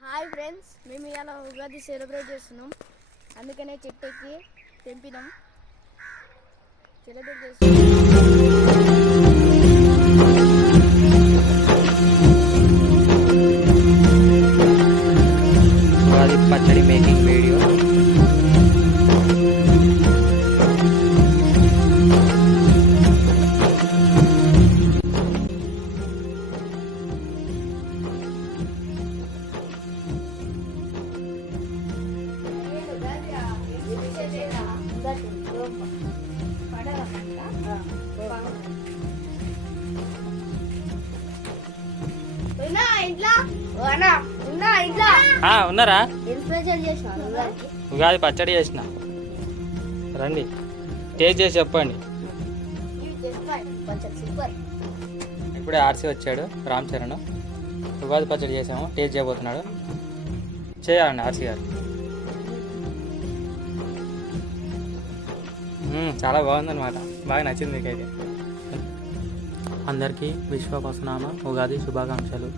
Hi friends, మేము ఇలా Ugadi celebrate చేస్తున్నాం. అందుకనే చెట్టు ఎక్కి తెంపినాం. సెలబ్రేట్ చేస్తున్నాం. ఉగాది పచ్చడి మేకింగ్ వీడియో. ఉన్నారా? ఉగాది పచ్చడి చేసిన, రండి టేస్ట్ చేసి చెప్పండి. ఇప్పుడే ఆర్సీ వచ్చాడు, రామ్ చరణ్. ఉగాది పచ్చడి చేసాము, టేస్ట్ చేయబోతున్నాడు. చేయాలండి ఆర్సీ గారు. చాలా బాగుందన్నమాట, బాగా నచ్చింది మీకైతే. అందరికీ విశ్వవసనామ ఉగాది శుభాకాంక్షలు.